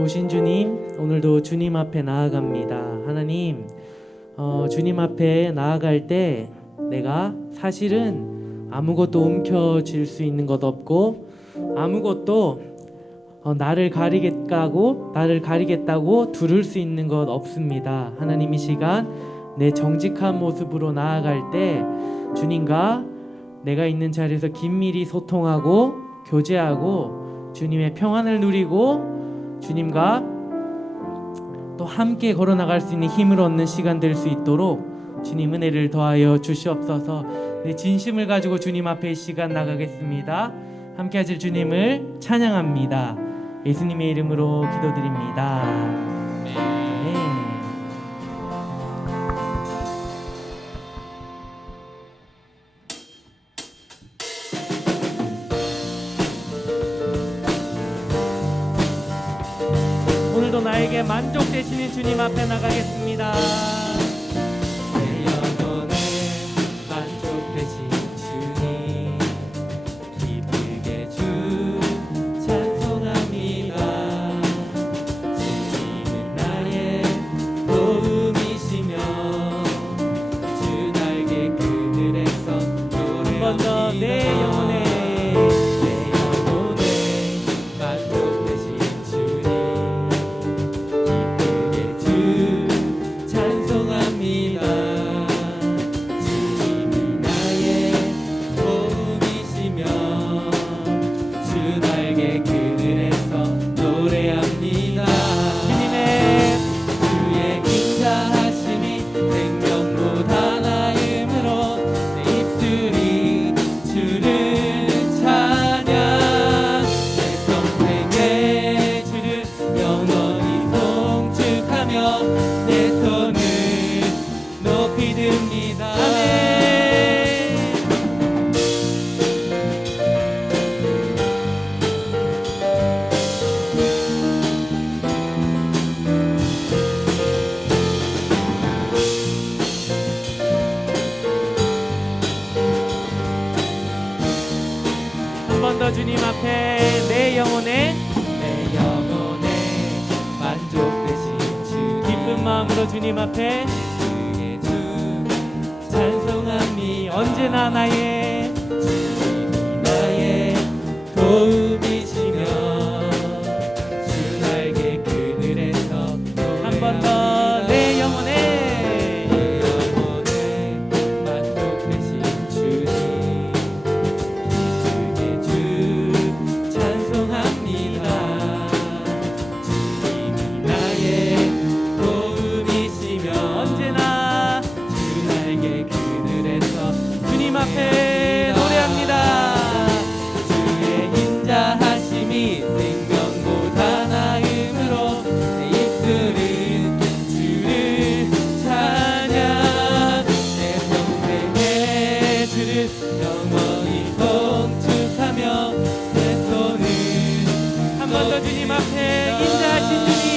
좋으신 주님, 오늘도 주님 앞에 나아갑니다. 하나님, 주님 앞에 나아갈 때 내가 사실은 아무것도 움켜쥘 수 있는 것 없고 아무것도 나를 가리겠다고 두를 수 있는 것 없습니다. 하나님, 이 시간 내 정직한 모습으로 나아갈 때 주님과 내가 있는 자리에서 긴밀히 소통하고 교제하고 주님의 평안을 누리고 주님과 또 함께 걸어나갈 수 있는 힘을 얻는 시간 될 수 있도록 주님 은혜를 더하여 주시옵소서. 내 진심을 가지고 주님 앞에 이 시간 나가겠습니다. 함께 하실 주님을 찬양합니다. 예수님의 이름으로 기도드립니다. 아멘. 오늘도 나에게 만족 되시는 주님 앞에 나가겠습니다. 내 영혼에 만족 되신 주님, 기쁘게 주 찬송합니다. 주님은 나의 도움이시며 주 날개 그늘에서 한 번 더 내 영혼에 만족 되신 주님, 기쁘게 주 찬송합니다. 주님이 나의 도움이시며 주 날개 그늘에서 노래합니다. 주의 인자하심이 생명보다 나음으로 내 입술이 주를 찬양. 내 평생에 주를 영원히 동축하며 내 손을 높이 듭니다. 한 번 더 주님 앞에 내 영혼에 만족 되신 주님, 기쁜 마음으로 주님 앞에 주의 주 찬송합니다. 언제나 나의 주님이 나의 도움이시며 주 날개 그늘에서 한 번 더 내 영혼에 만족 되신 주님, 기쁘게 주 찬송합니다. 주님이 나의 도움이시며 언제나 주 날개 그늘에서 주님 앞에 노래합니다. 주의 인자하심이 생명보다 나음으로 내 입술은 주를 찬양. 내 평생에 주를 영원히 동축하며 내 손을 한 번 더 주님 앞에 인자하신 주님,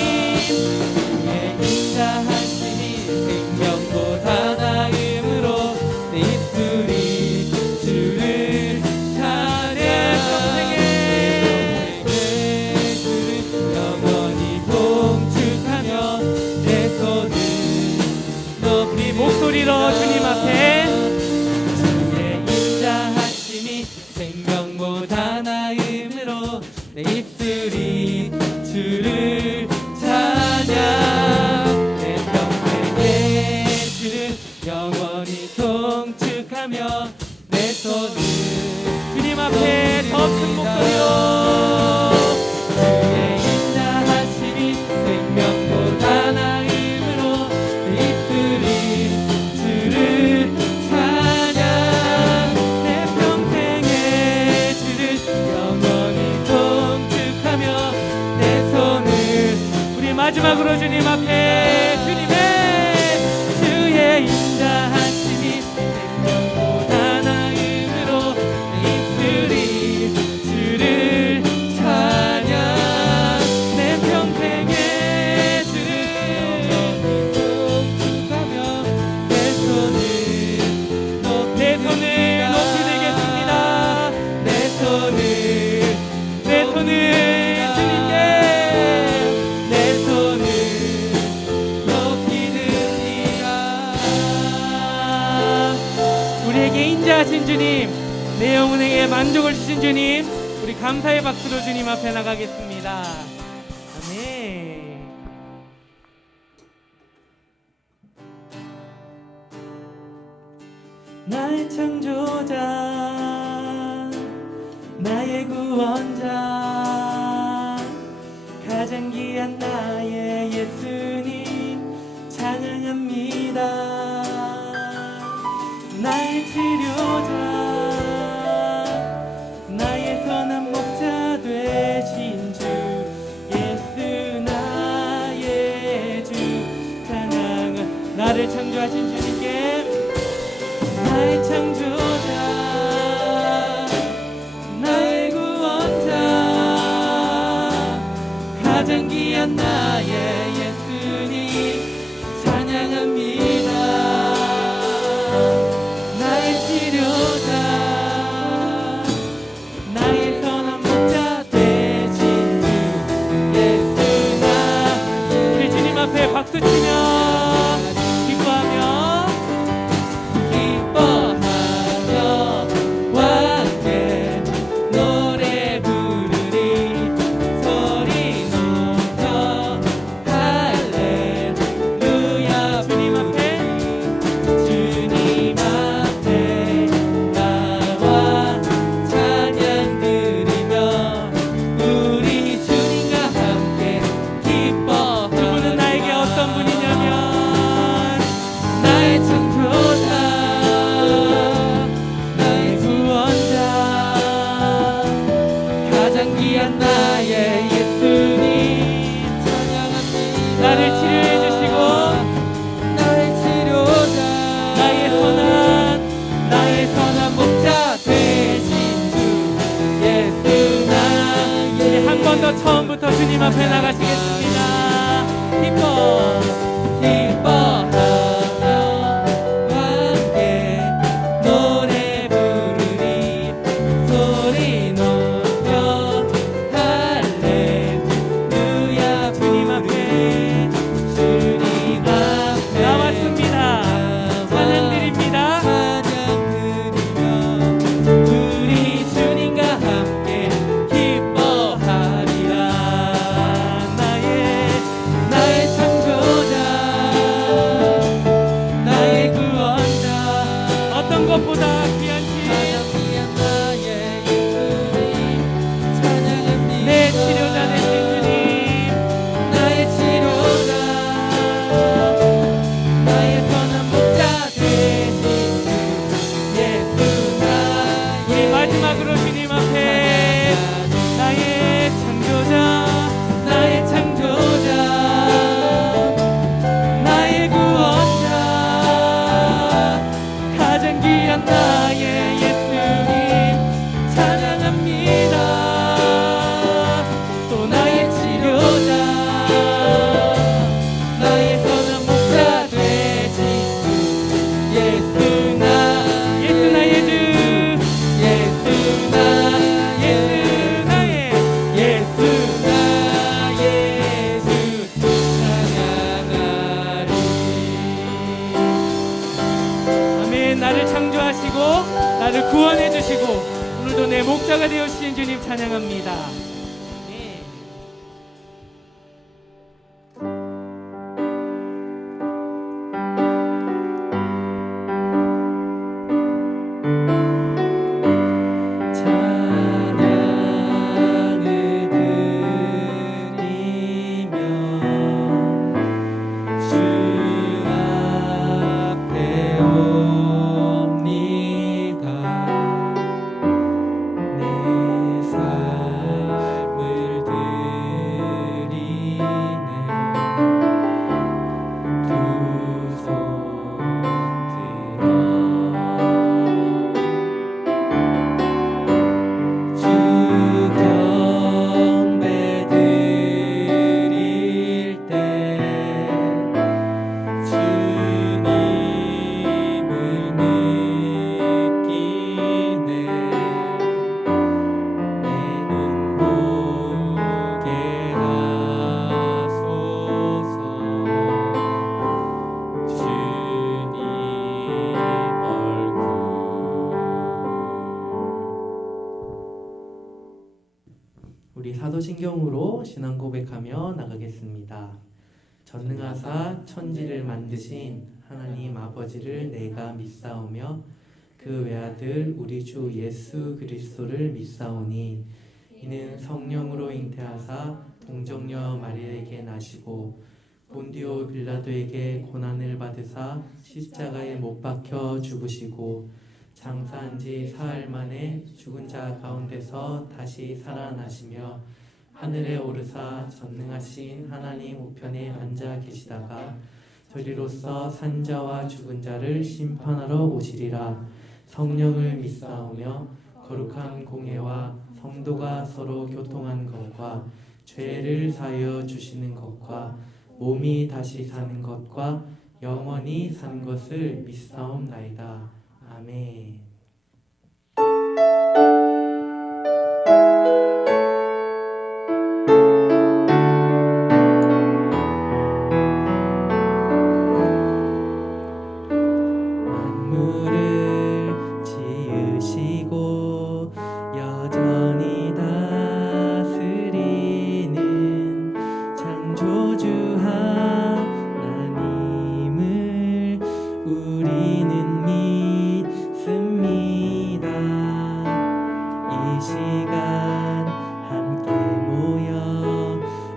주의 인자하심이 생명보다 나음으로 내 입술이 주를 찬양. 평생에 주를 영원히 동축하며 내 손을 높이 우리 목소리로 주님 앞에 주의 인자하심이 생명보다 나음으로 내 입술이 주를 찬양. 내 평생에 주를 영원히 동축하며 내 손을 주님 앞에 더 큰 목소리로 주의 인자하심이 생명보다 나음으로 내 입술이 주를 찬양. 내 평생에 주를 영원히 동축하며 내 손을 우리 마지막으로 주님 앞에 주의 인자하심이 생명보다 나음으로 내 입술이 주를 찬양. 내 평생에 주를 영원히 동축하며 내 손을 높이 드리겠습니다. 내 손을 내 손을 주님께 주님, 내 영혼에게 만족을 주신 주님, 우리 감사의 박수로 주님 앞에 나가겠습니다. 아멘. 나의 창조자, 나의 구원자, 가장 귀한 나의 예수님 찬양합니다. 나의 치료자, 나의 선한 목자 되신 주 예수 나의 주 찬양하. 나를 창조하신 주님께, 나의 창조자, 나의 구원자, 가장 귀한 나의 예수님 찬양합니다. 나의 치료자, 나의 선한 목자 되신 주 예수 나. 우리 주님 앞에 박수치며 기뻐하며 함께 노래 부르리. 소리 높여 할렐루야. 주님 앞에 나와 찬양 드리며 우리 주님과 함께 기뻐. 그분은 나에게 어떤 분이냐면 나의 창조자, 나의 구원자, 가장 귀한 나의 예수님 찬양합니다. 나를 치료해 주시고 나의 치료자, 나의 선한 목자 되신 주 예수 나. 우리 한 번 더 처음부터 주님 앞에 나가시겠습니다. 기뻐하며 함께 노래 부르리. 소리 높여 할렐루야. 주님 앞에 나왔습니다. 찬양드립니다. 우리 주님과 함께 기뻐하리라. 나의 창조자, 나의 구원자, 어떤 것보다 귀한 가장 귀한 나의 예수님 찬양합니다. 내 치료자 되신 주님, 나의 치료자, 나의 선한 목자 되신 주 예수 우리 마지막으로 주님 앞에 나의 창조자, 나의 창조자, 나의 구원자, 가장 귀한 나의 예수님 찬양합니다. 또 나의 치료자, 나의 선한 목자 되신 주 예수 나의 주, 예수 나의 주 찬양하리. 아멘. 나를 창조하시고 나를 구원해 주시고 오늘도 내 목자가 되어 주신 주님 찬양합니다. 네. 찬양을 드리며 주 앞에 옵니다. 내 삶 우리 사도신경으로 신앙 고백하며 나가겠습니다. 전능하사 천지를 만드신 하나님 아버지를 내가 믿사오며 그 외아들 우리 주 예수 그리스도를 믿사오니 이는 성령으로 잉태하사 동정녀 마리아에게 나시고 본디오 빌라도에게 고난을 받으사 십자가에 못 박혀 죽으시고 장사한 지 사흘 만에 죽은 자 가운데서 다시 살아나시며 하늘에 오르사 전능하신 하나님 우편에 앉아 계시다가 저리로서 산자와 죽은 자를 심판하러 오시리라. 성령을 믿사오며 거룩한 공예와 성도가 서로 교통한 것과 죄를 사하여 주시는 것과 몸이 다시 사는 것과 영원히 사는 것을 믿사옵나이다. 아멘. 만물을 지으시고 여전히 다스리는 창조주 하나님을 우리는 믿습니다. 이 시간 함께 모여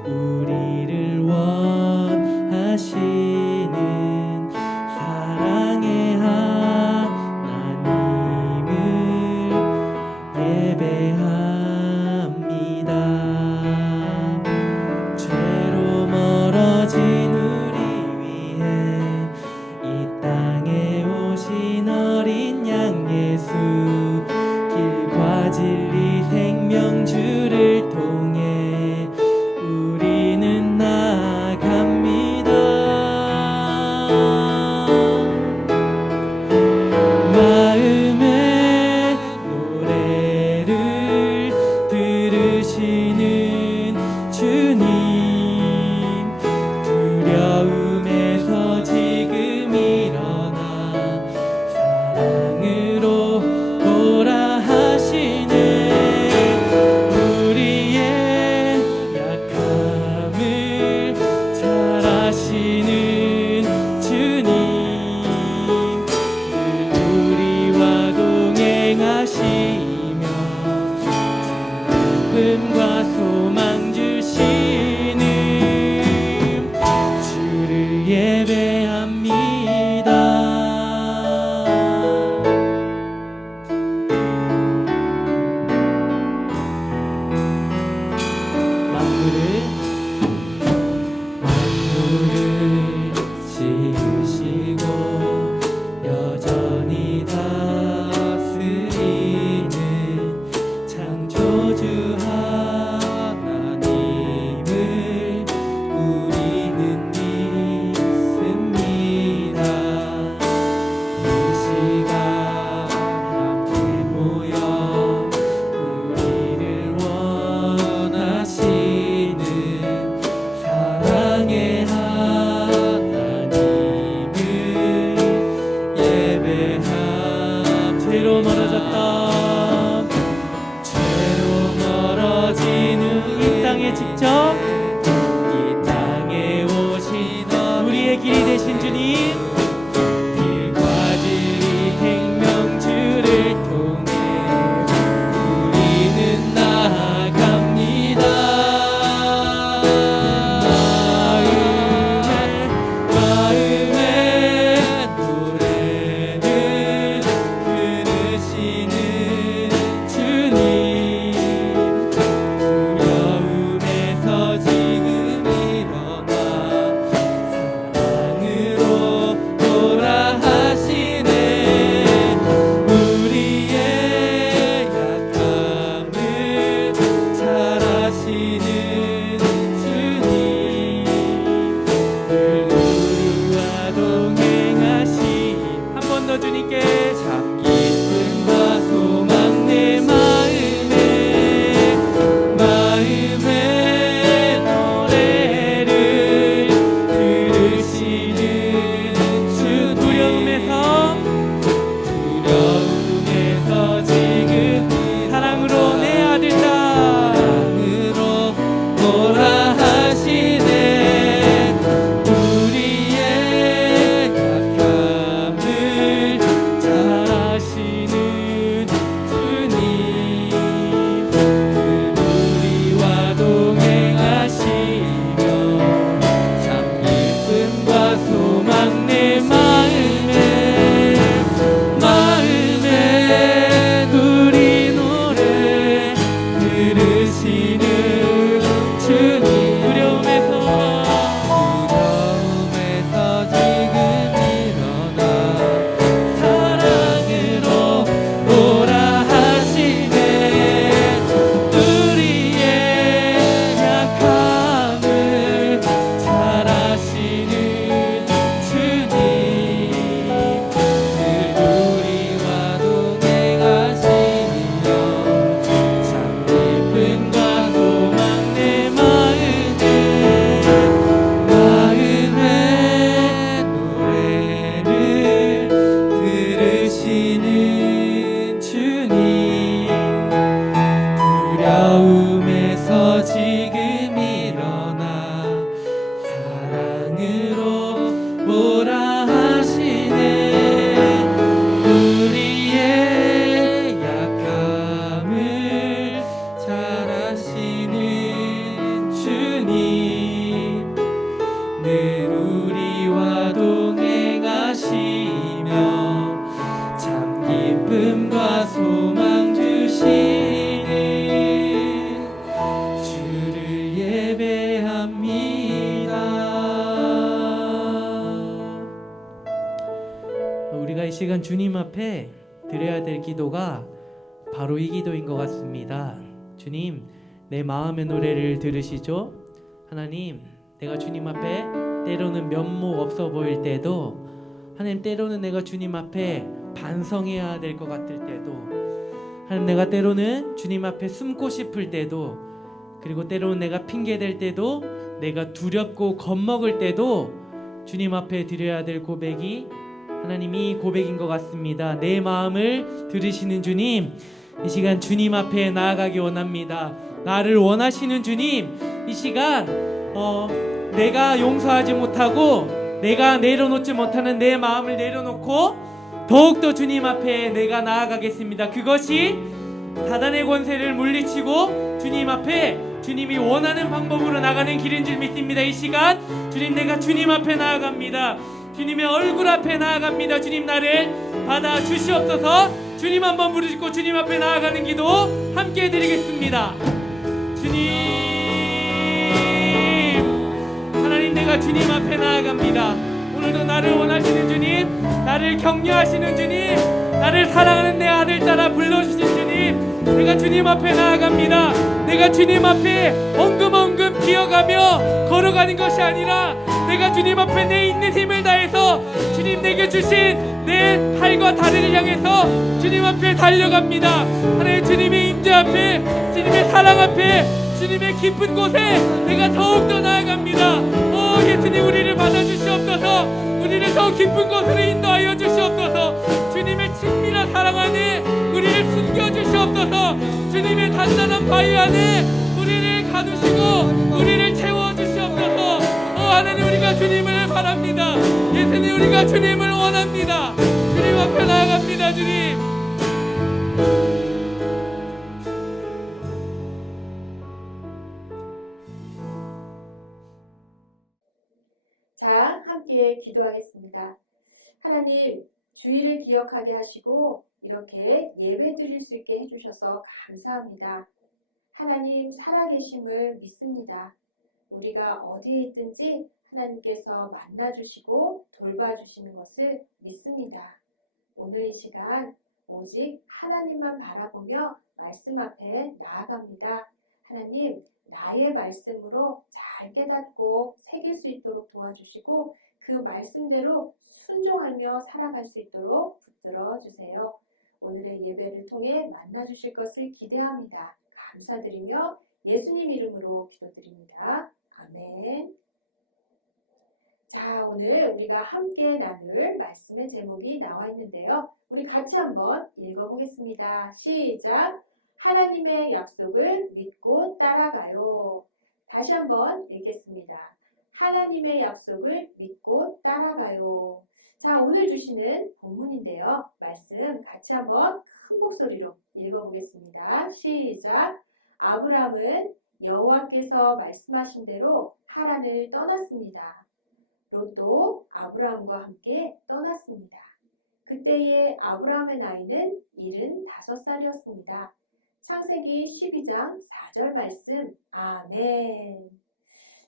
우리를 원하시는 사랑의 하나님을 예배합니다. 죄로 멀어진 우리 위해 이 땅에 오신 어린 양 예수, 길과 진리 생명 주 시간 주님 앞에 드려야 될 기도가 바로 이 기도인 것 같습니다. 주님, 내 마음의 노래를 들으시죠? 하나님, 내가 주님 앞에 때로는 면목 없어 보일 때도, 하나님, 때로는 내가 주님 앞에 반성해야 될 것 같을 때도, 하나님, 내가 때로는 주님 앞에 숨고 싶을 때도, 그리고 때로는 내가 핑계댈 때도, 내가 두렵고 겁먹을 때도 주님 앞에 드려야 될 고백이 하나님이 고백인 것 같습니다. 내 마음을 들으시는 주님, 이 시간 주님 앞에 나아가기 원합니다. 나를 원하시는 주님, 이 시간 내가 용서하지 못하고 내가 내려놓지 못하는 내 마음을 내려놓고 더욱더 주님 앞에 내가 나아가겠습니다. 그것이 사단의 권세를 물리치고 주님 앞에 주님이 원하는 방법으로 나가는 길인 줄 믿습니다. 이 시간 주님, 내가 주님 앞에 나아갑니다. 주님의 얼굴 앞에 나아갑니다. 주님, 나를 받아 주시옵소서. 주님 한번 부르짖고 주님 앞에 나아가는 기도 함께 해드리겠습니다. 주님, 하나님, 내가 주님 앞에 나아갑니다. 오늘도 나를 원하시는 주님, 나를 격려하시는 주님, 나를 사랑하는 내 아들 따라 불러주신 주님, 내가 주님 앞에 나아갑니다. 내가 주님 앞에 엉금엉금 기어가며 걸어가는 것이 아니라 내가 주님 앞에 내 있는 힘을 다해서 주님 내게 주신 내 팔과 다리를 향해서 주님 앞에 달려갑니다. 하나님, 주님의 임재 앞에, 주님의 사랑 앞에, 주님의 깊은 곳에 내가 더욱더 나아갑니다. 오 예수님, 우리를 받아주시옵소서. 우리를 더 깊은 곳으로 인도하여 주시옵소서. 주님의 친밀한 사랑 안에 우리를 숨겨주시옵소서. 주님의 단단한 바위 안에 우리를 가두시고 우리를 채워주시옵소서. 하나님, 우리가 주님을 바랍니다. 예수님, 우리가 주님을 원합니다. 주님 앞에 나아갑니다. 주님, 자, 함께 기도하겠습니다. 하나님, 주일을 기억하게 하시고 이렇게 예배 드릴 수 있게 해주셔서 감사합니다. 하나님 살아계심을 믿습니다. 우리가 어디에 있든지 하나님께서 만나주시고 돌봐주시는 것을 믿습니다. 오늘 이 시간 오직 하나님만 바라보며 말씀 앞에 나아갑니다. 하나님, 나의 말씀으로 잘 깨닫고 새길 수 있도록 도와주시고 그 말씀대로 순종하며 살아갈 수 있도록 붙들어 주세요. 오늘의 예배를 통해 만나주실 것을 기대합니다. 감사드리며 예수님 이름으로 기도드립니다. 아멘. 자, 오늘 우리가 함께 나눌 말씀의 제목이 나와 있는데요. 우리 같이 한번 읽어보겠습니다. 시작! 하나님의 약속을 믿고 따라가요. 다시 한번 읽겠습니다. 하나님의 약속을 믿고 따라가요. 자, 오늘 주시는 본문인데요. 말씀 같이 한번 큰 목소리로 읽어보겠습니다. 시작! 아브라함은 여호와께서 말씀하신 대로 하란을 떠났습니다. 롯도 아브라함과 함께 떠났습니다. 그때의 아브라함의 나이는 75살이었습니다. 창세기 12장 4절 말씀. 아멘.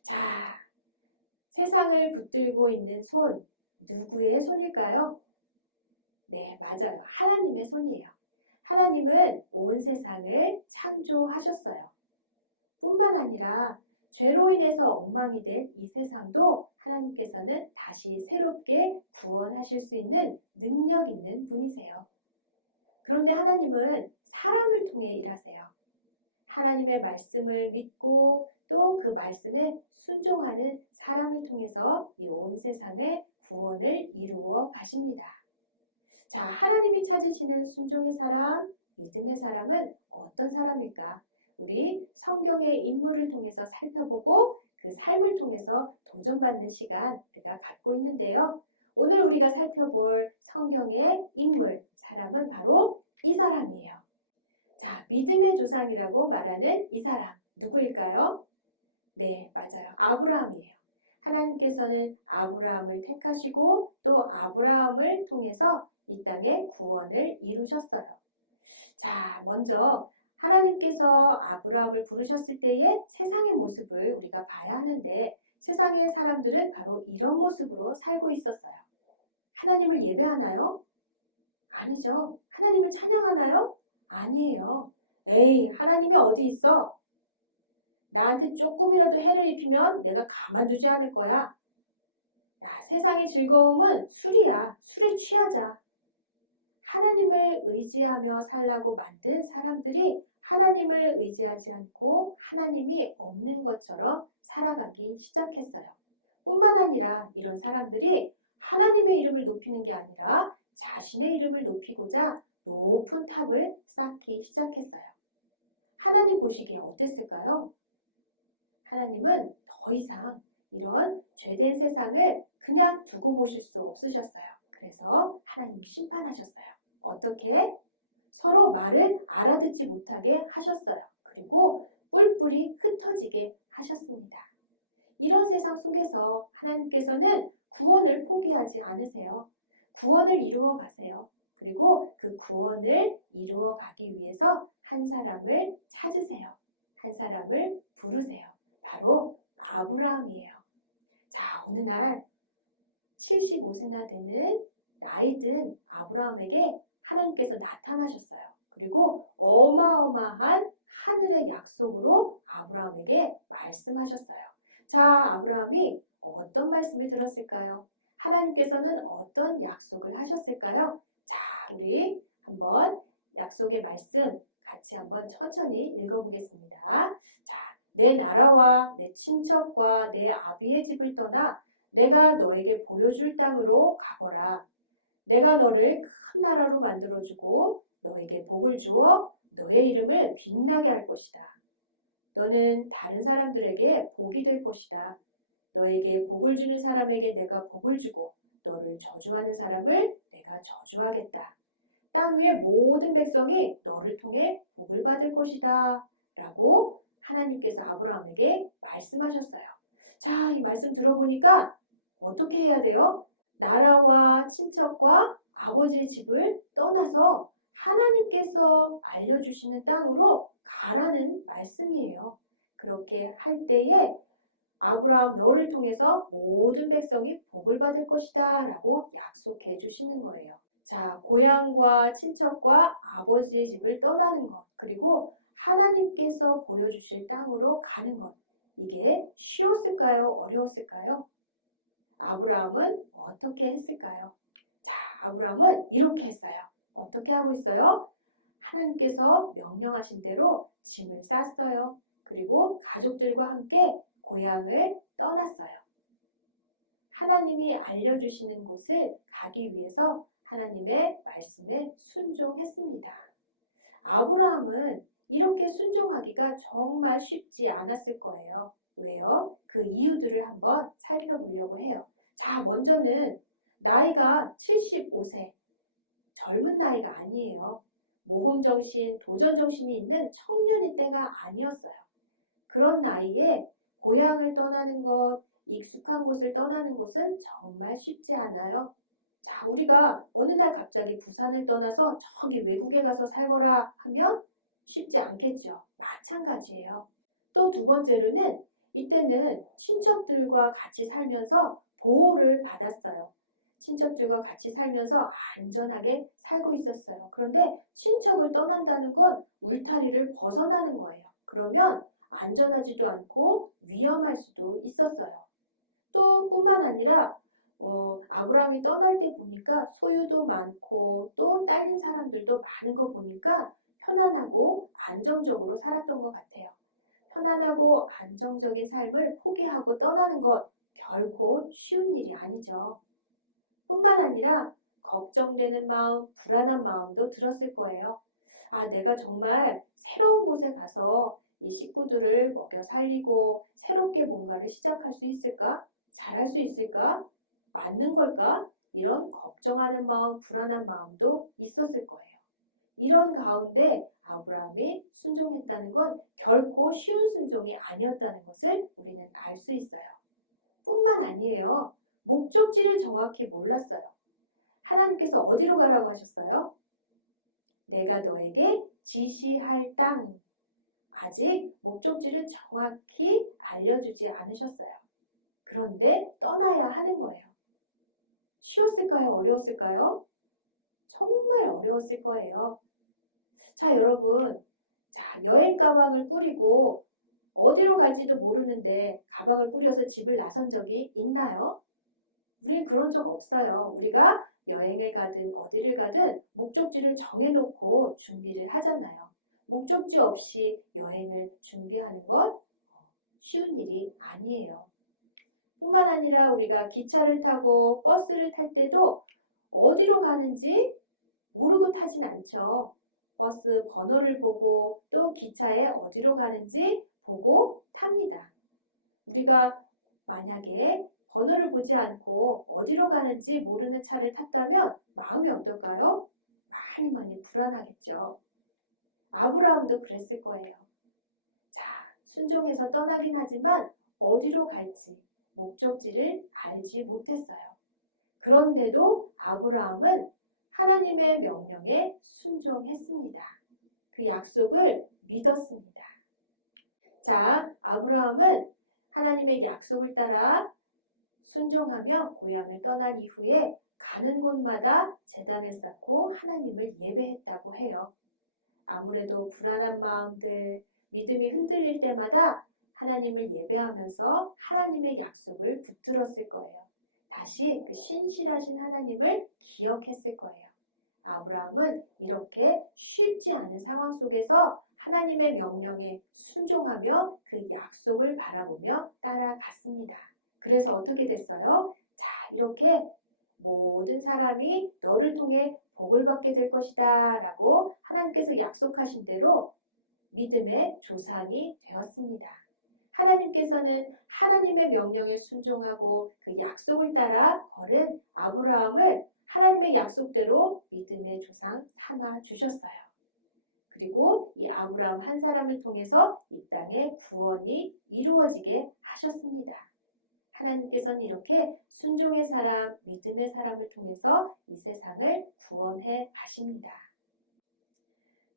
자, 세상을 붙들고 있는 손, 누구의 손일까요? 네, 맞아요. 하나님의 손이에요. 하나님은 온 세상을 창조하셨어요. 뿐만 아니라 죄로 인해서 엉망이 된 이 세상도 하나님께서는 다시 새롭게 구원하실 수 있는 능력 있는 분이세요. 그런데 하나님은 사람을 통해 일하세요. 하나님의 말씀을 믿고 또 그 말씀에 순종하는 사람을 통해서 이 온 세상의 구원을 이루어 가십니다. 자, 하나님이 찾으시는 순종의 사람, 믿음의 사람은 어떤 사람일까? 우리 성경의 인물을 통해서 살펴보고 그 삶을 통해서 도전받는 시간 우리가 갖고 있는데요. 오늘 우리가 살펴볼 성경의 인물, 사람은 바로 이 사람이에요. 자, 믿음의 조상이라고 말하는 이 사람, 누구일까요? 네, 맞아요. 아브라함이에요. 하나님께서는 아브라함을 택하시고 또 아브라함을 통해서 이 땅에 구원을 이루셨어요. 자, 먼저 하나님께서 아브라함을 부르셨을 때의 세상의 모습을 우리가 봐야 하는데 세상의 사람들은 바로 이런 모습으로 살고 있었어요. 하나님을 예배하나요? 아니죠. 하나님을 찬양하나요? 아니에요. 에이, 하나님이 어디 있어? 나한테 조금이라도 해를 입히면 내가 가만두지 않을 거야. 야, 세상의 즐거움은 술이야. 술에 취하자. 하나님을 의지하며 살라고 만든 사람들이 하나님을 의지하지 않고 하나님이 없는 것처럼 살아가기 시작했어요. 뿐만 아니라 이런 사람들이 하나님의 이름을 높이는 게 아니라 자신의 이름을 높이고자 높은 탑을 쌓기 시작했어요. 하나님 보시기에 어땠을까요? 하나님은 더 이상 이런 죄된 세상을 그냥 두고 보실 수 없으셨어요. 그래서 하나님이 심판하셨어요. 어떻게? 서로 말을 알아듣지 못하게 하셨어요. 그리고 뿔뿔이 흩어지게 하셨습니다. 이런 세상 속에서 하나님께서는 구원을 포기하지 않으세요. 구원을 이루어 가세요. 그리고 그 구원을 이루어 가기 위해서 한 사람을 찾으세요. 한 사람을 부르세요. 바로 아브라함이에요. 자, 어느 날 75세나 되는 나이 든 아브라함에게 하나님께서 나타나셨어요. 그리고 어마어마한 하늘의 약속으로 아브라함에게 말씀하셨어요. 자, 아브라함이 어떤 말씀을 들었을까요? 하나님께서는 어떤 약속을 하셨을까요? 자, 우리 한번 약속의 말씀 같이 한번 천천히 읽어보겠습니다. 자, 내 나라와 내 친척과 내 아비의 집을 떠나 내가 너에게 보여줄 땅으로 가거라. 내가 너를 큰 나라로 만들어주고 너에게 복을 주어 너의 이름을 빛나게 할 것이다. 너는 다른 사람들에게 복이 될 것이다. 너에게 복을 주는 사람에게 내가 복을 주고 너를 저주하는 사람을 내가 저주하겠다. 땅 위의 모든 백성이 너를 통해 복을 받을 것이다. 라고 하나님께서 아브라함에게 말씀하셨어요. 자, 이 말씀 들어보니까 어떻게 해야 돼요? 나라와 친척과 아버지의 집을 떠나서 하나님께서 알려주시는 땅으로 가라는 말씀이에요. 그렇게 할 때에 아브라함 너를 통해서 모든 백성이 복을 받을 것이다 라고 약속해 주시는 거예요. 자, 고향과 친척과 아버지의 집을 떠나는 것, 그리고 하나님께서 보여주실 땅으로 가는 것, 이게 쉬웠을까요? 어려웠을까요? 아브라함은 어떻게 했을까요? 자, 아브라함은 이렇게 했어요. 어떻게 하고 있어요? 하나님께서 명령하신 대로 짐을 쌌어요. 그리고 가족들과 함께 고향을 떠났어요. 하나님이 알려주시는 곳을 가기 위해서 하나님의 말씀에 순종했습니다. 아브라함은 이렇게 순종하기가 정말 쉽지 않았을 거예요. 왜요? 그 이유들을 한번 살펴보려고 해요. 자, 먼저는 나이가 75세. 젊은 나이가 아니에요. 모험정신, 도전정신이 있는 청년의 때가 아니었어요. 그런 나이에 고향을 떠나는 것, 익숙한 곳을 떠나는 것은 정말 쉽지 않아요. 자, 우리가 어느 날 갑자기 부산을 떠나서 저기 외국에 가서 살거라 하면 쉽지 않겠죠. 마찬가지예요. 또 두 번째로는 이때는 친척들과 같이 살면서 보호를 받았어요. 친척들과 같이 살면서 안전하게 살고 있었어요. 그런데 친척을 떠난다는 건 울타리를 벗어나는 거예요. 그러면 안전하지도 않고 위험할 수도 있었어요. 또 뿐만 아니라 아브라함이 떠날 때 보니까 소유도 많고 또 딸린 사람들도 많은 거 보니까 편안하고 안정적으로 살았던 것 같아요. 편안하고 안정적인 삶을 포기하고 떠나는 것 결코 쉬운 일이 아니죠. 뿐만 아니라 걱정되는 마음, 불안한 마음도 들었을 거예요. 아, 내가 정말 새로운 곳에 가서 이 식구들을 먹여 살리고 새롭게 뭔가를 시작할 수 있을까? 잘할 수 있을까? 맞는 걸까? 이런 걱정하는 마음, 불안한 마음도 있었을 거예요. 이런 가운데 아브라함이 순종했다는 건 결코 쉬운 순종이 아니었다는 것을 우리는 알 수 있어요. 뿐만 아니에요. 목적지를 정확히 몰랐어요. 하나님께서 어디로 가라고 하셨어요? 내가 너에게 지시할 땅. 아직 목적지를 정확히 알려주지 않으셨어요. 그런데 떠나야 하는 거예요. 쉬웠을까요? 어려웠을까요? 정말 어려웠을 거예요. 자, 여러분. 자, 여행 가방을 꾸리고 어디로 갈지도 모르는데 가방을 꾸려서 집을 나선 적이 있나요? 우린 그런 적 없어요. 우리가 여행을 가든 어디를 가든 목적지를 정해놓고 준비를 하잖아요. 목적지 없이 여행을 준비하는 건 쉬운 일이 아니에요. 뿐만 아니라 우리가 기차를 타고 버스를 탈 때도 어디로 가는지 모르고 타진 않죠. 버스 번호를 보고 또 기차에 어디로 가는지 보고 탑니다. 우리가 만약에 번호를 보지 않고 어디로 가는지 모르는 차를 탔다면 마음이 어떨까요? 많이 불안하겠죠. 아브라함도 그랬을 거예요. 자, 순종해서 떠나긴 하지만 어디로 갈지 목적지를 알지 못했어요. 그런데도 아브라함은 하나님의 명령에 순종했습니다. 그 약속을 믿었습니다. 자, 아브라함은 하나님의 약속을 따라 순종하며 고향을 떠난 이후에 가는 곳마다 제단을 쌓고 하나님을 예배했다고 해요. 아무래도 불안한 마음들, 믿음이 흔들릴 때마다 하나님을 예배하면서 하나님의 약속을 붙들었을 거예요. 다시 그 신실하신 하나님을 기억했을 거예요. 아브라함은 이렇게 쉽지 않은 상황 속에서 하나님의 명령에 순종하며 그 약속을 바라보며 따라갔습니다. 그래서 어떻게 됐어요? 자, 이렇게 모든 사람이 너를 통해 복을 받게 될 것이다 라고 하나님께서 약속하신 대로 믿음의 조상이 되었습니다. 하나님께서는 하나님의 명령에 순종하고 그 약속을 따라 걸은 아브라함을 하나님의 약속대로 믿음의 조상 삼아 주셨어요. 그리고 이 아브라함 한 사람을 통해서 이 땅에 구원이 이루어지게 하셨습니다. 하나님께서는 이렇게 순종의 사람, 믿음의 사람을 통해서 이 세상을 구원해 가십니다.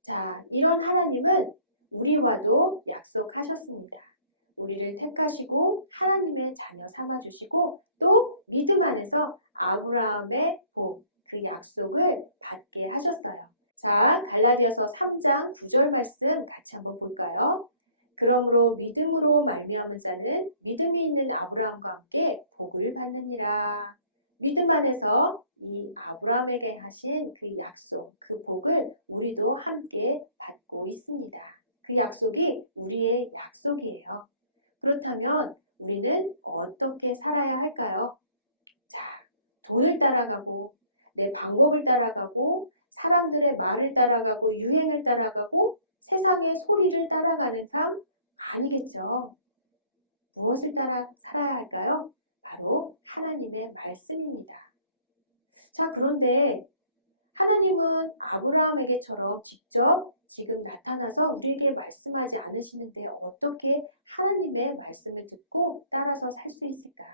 자, 이런 하나님은 우리와도 약속하셨습니다. 우리를 택하시고 하나님의 자녀 삼아주시고 또 믿음 안에서 아브라함의 복, 그 약속을 받게 하셨어요. 자, 갈라디아서 3장 9절 말씀 같이 한번 볼까요? 그러므로 믿음으로 말미암은 자는 믿음이 있는 아브라함과 함께 복을 받느니라. 믿음 안에서 이 아브라함에게 하신 그 약속, 그 복을 우리도 함께 받고 있습니다. 그 약속이 우리의 약속이에요. 그렇다면 우리는 어떻게 살아야 할까요? 자, 돈을 따라가고 내 방법을 따라가고 사람들의 말을 따라가고 유행을 따라가고 세상의 소리를 따라가는 삶 아니겠죠. 무엇을 따라 살아야 할까요? 바로 하나님의 말씀입니다. 자, 그런데 하나님은 아브라함에게처럼 직접 지금 나타나서 우리에게 말씀하지 않으시는데 어떻게 하나님의 말씀을 듣고 따라서 살 수 있을까?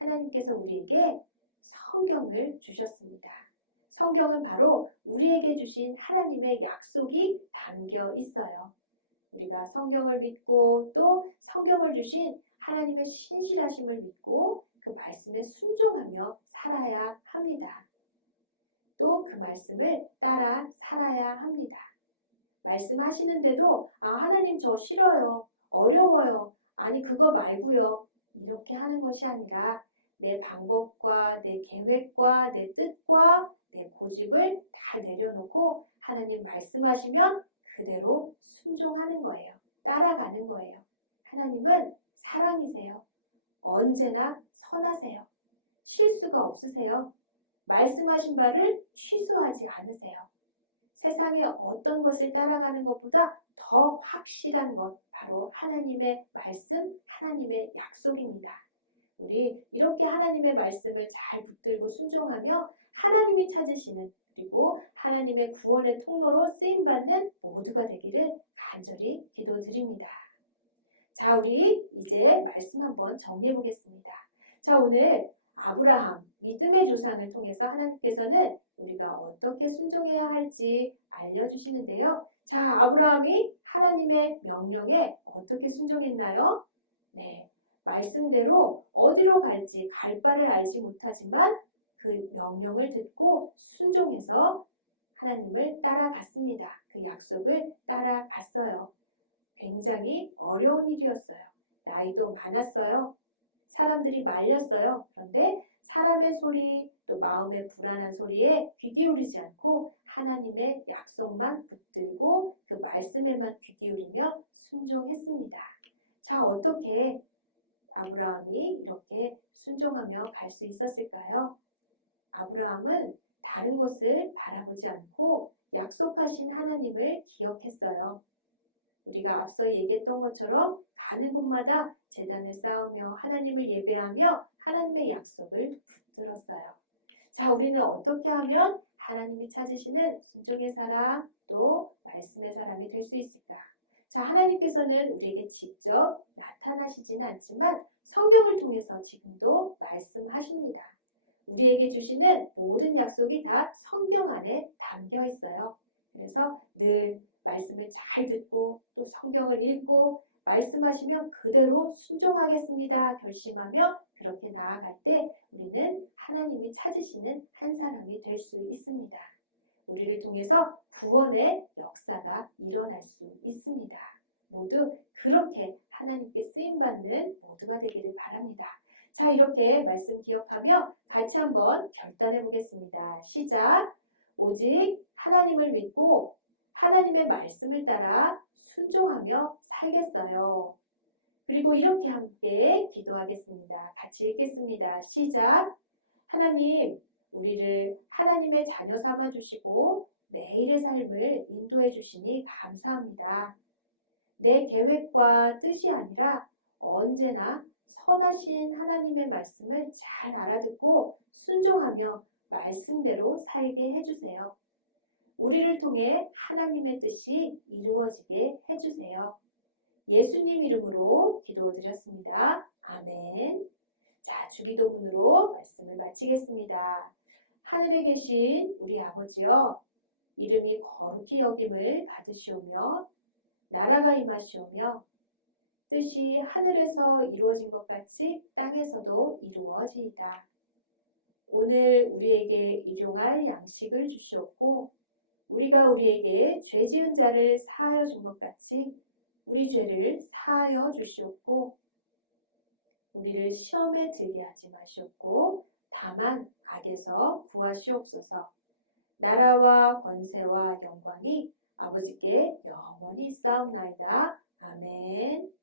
하나님께서 우리에게 성경을 주셨습니다. 성경은 바로 우리에게 주신 하나님의 약속이 담겨 있어요. 우리가 성경을 믿고 또 성경을 주신 하나님의 신실하심을 믿고 그 말씀에 순종하며 살아야 합니다. 또 그 말씀을 따라 살아야 합니다. 말씀하시는데도 하나님 저 싫어요. 어려워요. 아니 그거 말고요. 이렇게 하는 것이 아니라 내 방법과 내 계획과 내 뜻과 내 고집을 다 내려놓고 하나님 말씀하시면 그대로 순종하는 거예요. 따라가는 거예요. 하나님은 사랑이세요. 언제나 선하세요. 실수가 없으세요. 말씀하신 바를 취소하지 않으세요. 세상의 어떤 것을 따라가는 것보다 더 확실한 것, 바로 하나님의 말씀, 하나님의 약속입니다. 우리 이렇게 하나님의 말씀을 잘 붙들고 순종하며 하나님이 찾으시는 그리고 하나님의 구원의 통로로 쓰임받는 모두가 되기를 간절히 기도드립니다. 자, 우리 이제 말씀 한번 정리해 보겠습니다. 자, 오늘 아브라함, 믿음의 조상을 통해서 하나님께서는 우리가 어떻게 순종해야 할지 알려주시는데요. 자, 아브라함이 하나님의 명령에 어떻게 순종했나요? 네, 말씀대로 어디로 갈지 갈 바를 알지 못하지만 그 명령을 듣고 순종해서 하나님을 따라갔습니다. 그 약속을 따라갔어요. 굉장히 어려운 일이었어요. 나이도 많았어요. 사람들이 말렸어요. 그런데 사람의 소리, 또 마음의 불안한 소리에 귀 기울이지 않고 하나님의 약속만 붙들고 그 말씀에만 귀 기울이며 순종했습니다. 자, 어떻게 아브라함이 이렇게 순종하며 갈 수 있었을까요? 아브라함은 다른 것을 바라보지 않고 약속하신 하나님을 기억했어요. 우리가 앞서 얘기했던 것처럼 가는 곳마다 제단을 쌓으며 하나님을 예배하며 하나님의 약속을 붙들었어요. 자, 우리는 어떻게 하면 하나님이 찾으시는 순종의 사람, 또 말씀의 사람이 될 수 있을까? 자, 하나님께서는 우리에게 직접 나타나시지는 않지만 성경을 통해서 지금도 말씀하십니다. 우리에게 주시는 모든 약속이 다 성경 안에 담겨 있어요. 그래서 늘 말씀을 잘 듣고 또 성경을 읽고 말씀하시면 그대로 순종하겠습니다 결심하며 그렇게 나아갈 때 우리는 하나님이 찾으시는 한 사람이 될 수 있습니다. 우리를 통해서 구원의 역사가 일어날 수 있습니다. 모두 그렇게 하나님께 쓰임받는 모두가 되기를 바랍니다. 자, 이렇게 말씀 기억하며 같이 한번 결단해 보겠습니다. 시작! 오직 하나님을 믿고 하나님의 말씀을 따라 순종하며 살겠어요. 그리고 이렇게 함께 기도하겠습니다. 같이 읽겠습니다. 시작! 하나님, 우리를 하나님의 자녀 삼아 주시고 매일의 삶을 인도해 주시니 감사합니다. 내 계획과 뜻이 아니라 언제나 선하신 하나님의 말씀을 잘 알아듣고 순종하며 말씀대로 살게 해주세요. 우리를 통해 하나님의 뜻이 이루어지게 해주세요. 예수님 이름으로 기도드렸습니다. 아멘. 자, 주기도문으로 말씀을 마치겠습니다. 하늘에 계신 우리 아버지여, 이름이 거룩히 여김을 받으시오며 나라가 임하시오며 뜻이 하늘에서 이루어진 것 같이 땅에서도 이루어지이다. 오늘 우리에게 일용할 양식을 주시옵고 우리가 우리에게 죄 지은 자를 사하여 준 것 같이 우리 죄를 사하여 주시옵고 우리를 시험에 들게 하지 마시옵고 다만 악에서 구하시옵소서. 나라와 권세와 영광이 아버지께 영원히 있사옵나이다. 아멘.